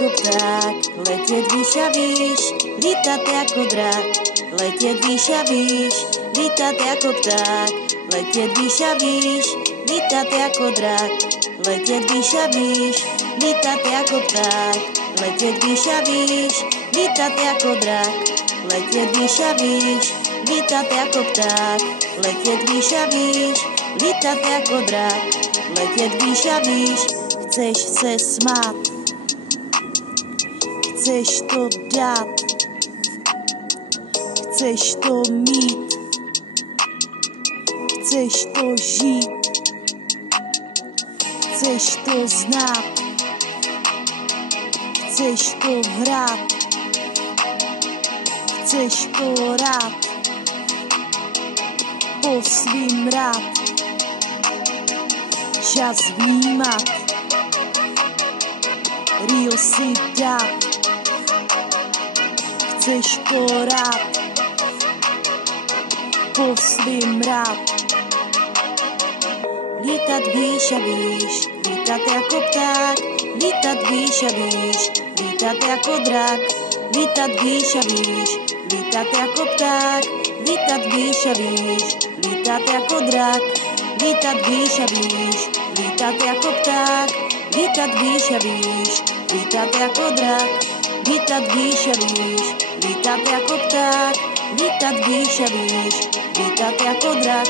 jako pták, letět výš a výš, lítat jako drak. Letět výš a výš, lítat jako pták, letět výš a výš, lítat jako drak. Letět výš a výš, lítat jako pták, letět výš a výš, lítat jako drak. Letět výš a výš, lítat jako pták, letět výš a výš, lítat jako drak. Letět výš a výš, chceš se smát, chceš to dát, chceš to mít, chceš to žít, chceš to znát, chceš to hrát, chceš to rád, po svým rád, čas vnímat, real si dát, chceš to rád, po svým rád. Lítat výš a výš, lítat jako pták, lítat výš a výš, lítat jako drak. Lítat výš a výš, lítat jako pták, lítat výš a výš, lítat jako drak. Lítat výš a výš, lítat jako pták, lítat výš a výš, lítat jako drak. Lítat výš a výš, lítat jako pták, lítat výš a výš, lítat jako drak.